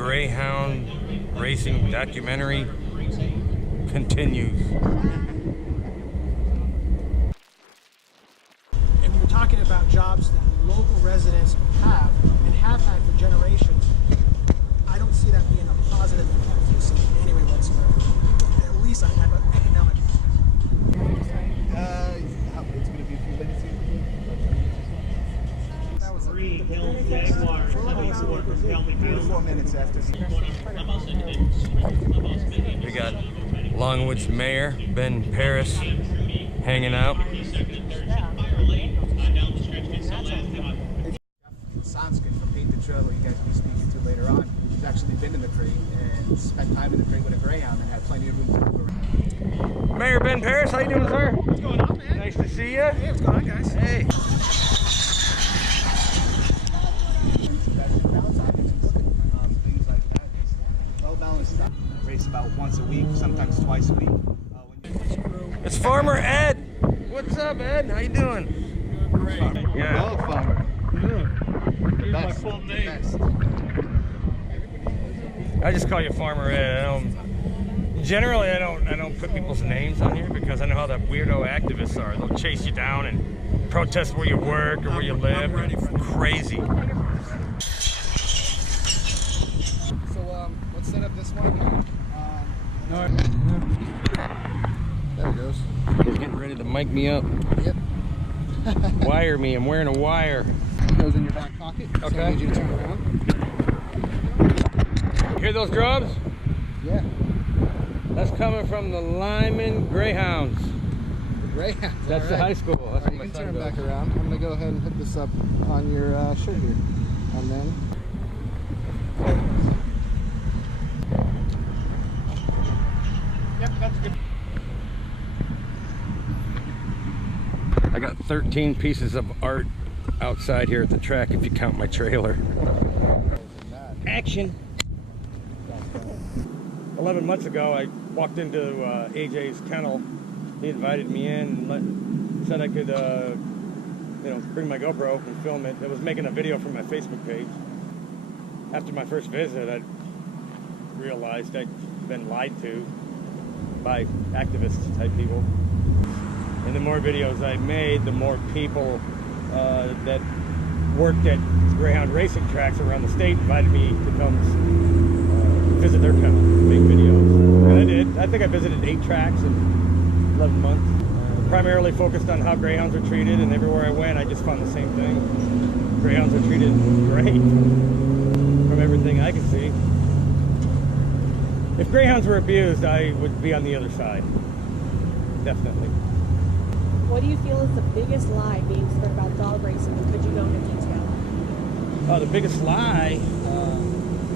Greyhound Racing documentary continues. And we're talking about jobs that local residents have and have had for generations. I don't see that being a positive impact for the city in any way whatsoever, at least on an economic it's going to be a few minutes here. That was 3 Hills Jaguars, 74 from Kelly 4 minutes after. We got Longwood's mayor, Ben Paris, hanging out. Sounds good from Paint the Trail, who you guys will be speaking to later on. He's actually been in the crate and spent time in the crate with a Greyhound and had plenty of room to move around. Mayor Ben Paris, how you doing, sir? What's going on, man? Nice to see you. Hey, what's going on, guys? Hey. Things like that. Well balanced stuff. Race about once a week, sometimes twice a week. It's Farmer Ed. What's up, Ed? How you doing? Great. Yeah. Dog farmer. Here's my Best. full name. Best. I just call you Farmer Ed. Generally, I don't put people's names on here because I know how that weirdo activists are. They'll chase you down and protest where you work or where you live. Crazy. So let's set up this one. There it goes. He's getting ready to mic me up. Yep. Wire me. I'm wearing a wire. Goes in your back pocket. So Okay. I need you to turn around. Hear those drums? Yeah. That's coming from the Lyman Greyhounds. The Greyhound. That's the high school. That's Alright, where you my can son turn goes. back around. I'm gonna go ahead and hook this up on your shirt here, and then. Yep, that's good. I got 13 pieces of art outside here at the track if you count my trailer. Action! 11 months ago, I walked into AJ's kennel. He invited me in and said I could, bring my GoPro and film it. I was making a video for my Facebook page. After my first visit, I realized I'd been lied to by activist type people. And the more videos I made, the more people that worked at Greyhound Racing tracks around the state invited me to come visit their kennel, make videos. And I did. I think I visited 8 tracks in 11 months. Primarily focused on how greyhounds are treated, and everywhere I went, I just found the same thing. Greyhounds are treated great, from everything I could see. If greyhounds were abused, I would be on the other side. Definitely. What do you feel is the biggest lie being spread about dog racing, and could you go into detail? The biggest lie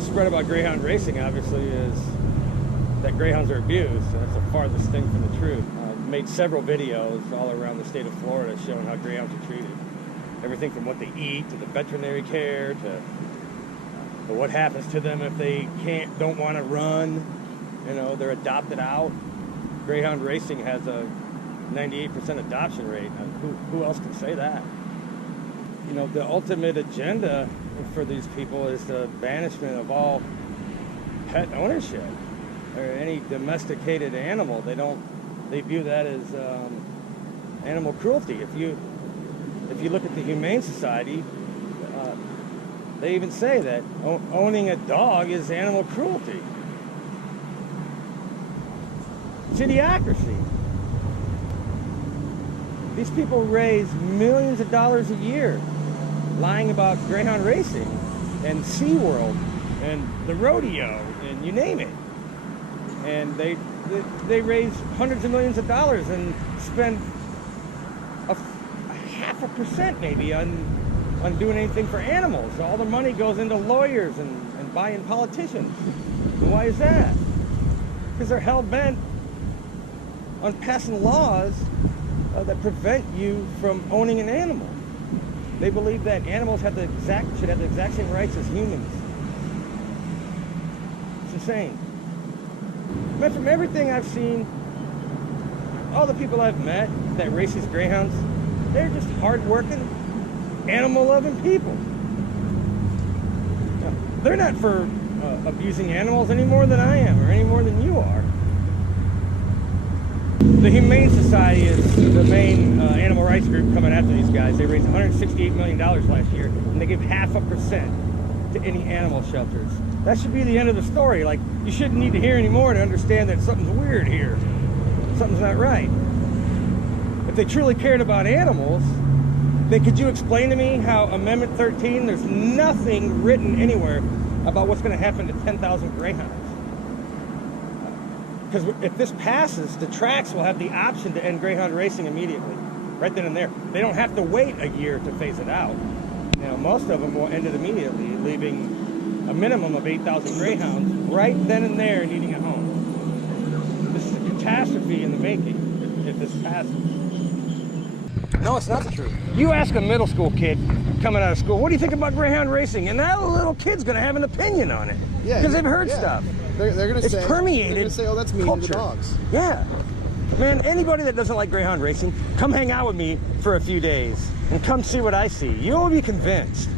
spread about greyhound racing, obviously, is that greyhounds are abused. That's the farthest thing from the truth. I've made several videos all around the state of Florida showing how greyhounds are treated. Everything from what they eat to the veterinary care to what happens to them if they don't want to run. You know, they're adopted out. Greyhound racing has a 98% adoption rate. Who else can say that? You know, the ultimate agenda for these people is the banishment of all pet ownership or any domesticated animal. They view that as animal cruelty. If you look at the Humane Society, they even say that owning a dog is animal cruelty. It's idiocracy. These people raise millions of dollars a year lying about Greyhound Racing and SeaWorld and the rodeo and you name it. And they raise hundreds of millions of dollars and spend a 0.5% maybe on doing anything for animals. All the money goes into lawyers and buying politicians. And why is that? Because they're hell-bent on passing laws that prevent you from owning an animal. They believe that animals should have the exact same rights as humans. It's insane. But from everything I've seen, all the people I've met that race these greyhounds, they're just hard-working, animal-loving people. They're not for abusing animals any more than I am, or any more than you are. The Humane Society is the main animal rights group coming after these guys. They raised $168 million last year, and they give 0.5% to any animal shelters. That should be the end of the story. Like, you shouldn't need to hear any more to understand that something's weird here. Something's not right. If they truly cared about animals, then could you explain to me how Amendment 13, there's nothing written anywhere about what's going to happen to 10,000 greyhounds? Because if this passes, the tracks will have the option to end greyhound racing immediately, right then and there. They don't have to wait a year to phase it out. You know, most of them will end it immediately, leaving a minimum of 8,000 greyhounds right then and there needing a home. This is a catastrophe in the making if this passes. No, it's not the truth. You ask a middle school kid coming out of school, what do you think about greyhound racing? And that little kid's going to have an opinion on it. Yeah, because they've heard stuff. They're going to say, permeated. They're going to say, oh, that's mean to the dogs. Yeah. Man, anybody that doesn't like greyhound racing, come hang out with me for a few days and come see what I see. You'll be convinced.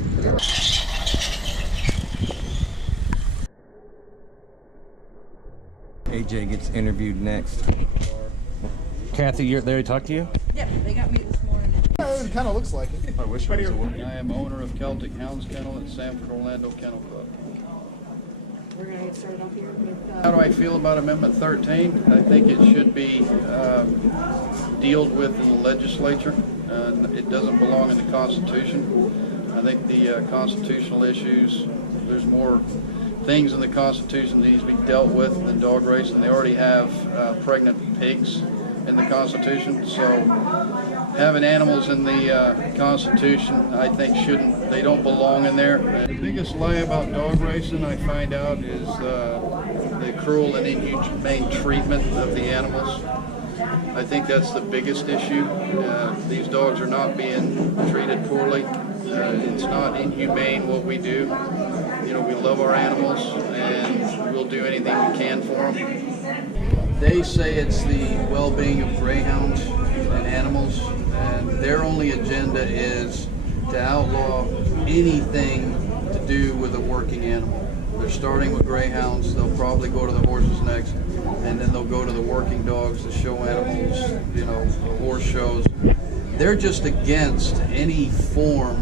AJ gets interviewed next. Kathy, they talked to you? Yeah, they got me this morning. It kind of looks like it. I wish I was a woman. I am owner of Celtic Hounds Kennel at Sanford Orlando Kennel Club. We're going to get started off here with... How do I feel about Amendment 13? I think it should be dealt with in the legislature. It doesn't belong in the Constitution. I think the constitutional issues, there's more things in the Constitution that needs to be dealt with than dog racing. They already have pregnant pigs in the Constitution, so having animals in the Constitution, I think they don't belong in there. The biggest lie about dog racing I find out is the cruel and inhumane treatment of the animals. I think that's the biggest issue. These dogs are not being treated poorly. It's not inhumane what we do. You know, we love our animals and we'll do anything we can for them. They say it's the well-being of greyhounds and animals, and their only agenda is to outlaw anything to do with a working animal. They're starting with greyhounds, they'll probably go to the horses next, and then they'll go to the working dogs, the show animals, you know, the horse shows. They're just against any form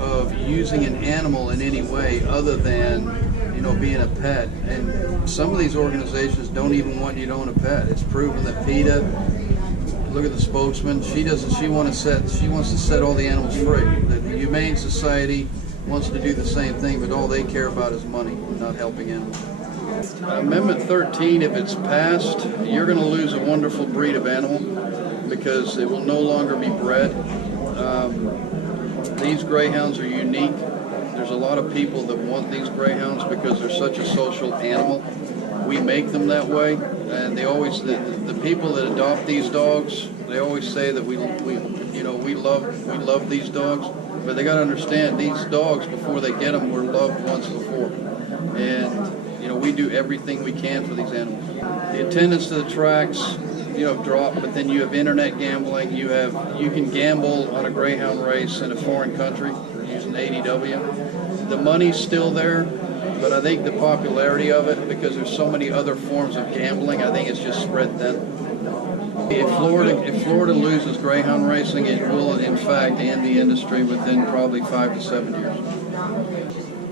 of using an animal in any way other than, you know, being a pet. And some of these organizations don't even want you to own a pet. It's proven that PETA, look at the spokesman, she wants to set all the animals free. The Humane Society wants to do the same thing, but all they care about is money, not helping animals. Amendment 13, if it's passed, you're going to lose a wonderful breed of animal because it will no longer be bred. These greyhounds are unique. There's a lot of people that want these greyhounds because they're such a social animal. We make them that way, and they always, the people that adopt these dogs, they always say that we love these dogs, but they got to understand these dogs, before they get them, were loved once before, and you know, we do everything we can for these animals. The attendance to the tracks, you know, dropped, but then you have internet gambling. You can gamble on a greyhound race in a foreign country using ADW. The money's still there, but I think the popularity of it, because there's so many other forms of gambling, I think it's just spread thin. If Florida loses greyhound racing, it will in fact end the industry within probably 5 to 7 years.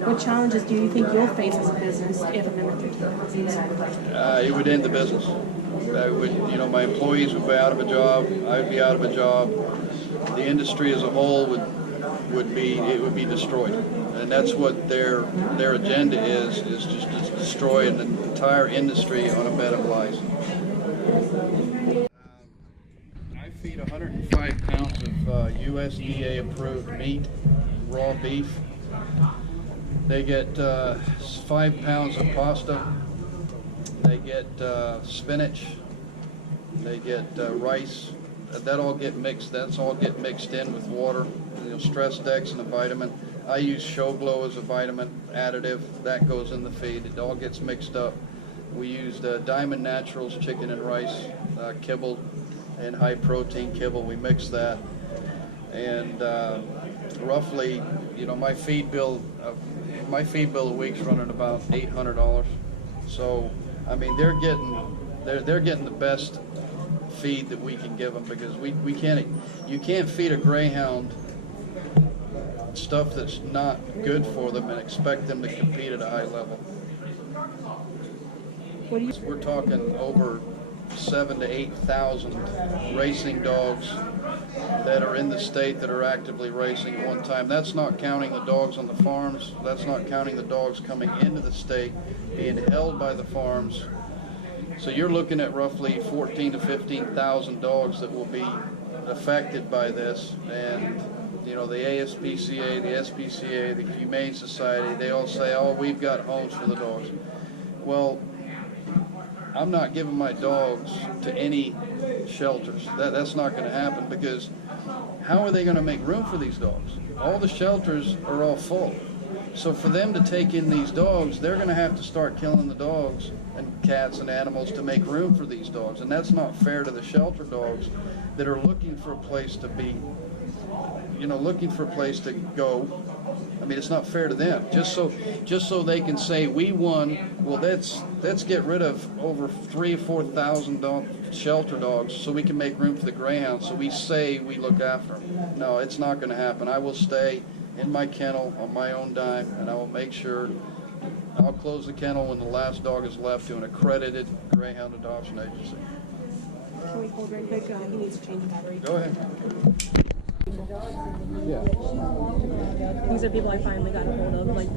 What challenges do you think you'll face as a business if Amendment 13 passes? It would end the business. My employees would be out of a job. I would be out of a job. The industry as a whole would be destroyed, and that's what their agenda is just to destroy an entire industry on a bed of lies. I feed 105 pounds of USDA approved meat, raw beef. They get 5 pounds of pasta. They get spinach. They get rice. That's all get mixed in with water. Stress Dex and a vitamin. I use Show Glow as a vitamin additive. That goes in the feed. It all gets mixed up. We used Diamond Naturals chicken and rice kibble and high protein kibble. We mix that, and roughly, my feed bill, my feed bill a week's running about $800. So, I mean, they're getting the best feed that we can give them, because you can't feed a greyhound stuff that's not good for them and expect them to compete at a high level. We're talking over 7,000 to 8,000 racing dogs that are in the state that are actively racing at one time. That's not counting the dogs on the farms. That's not counting the dogs coming into the state, being held by the farms. So you're looking at roughly 14,000 to 15,000 dogs that will be affected by this. And you know, the ASPCA, the SPCA, the Humane Society, they all say, oh, we've got homes for the dogs. Well, I'm not giving my dogs to any shelters. That's not going to happen, because how are they going to make room for these dogs? All the shelters are all full. So for them to take in these dogs, they're going to have to start killing the dogs and cats and animals to make room for these dogs. And that's not fair to the shelter dogs that are looking for a place to be, you know, looking for a place to go. I mean, it's not fair to them. Just so they can say we won. Well, let's get rid of over 3,000 or 4,000 shelter dogs so we can make room for the greyhounds. So we say we look after them. No, it's not going to happen. I will stay in my kennel on my own dime, and I will make sure I'll close the kennel when the last dog is left to an accredited greyhound adoption agency. Can we hold right quick? He needs to change the battery. Go ahead. These are people I finally got a hold of. Like.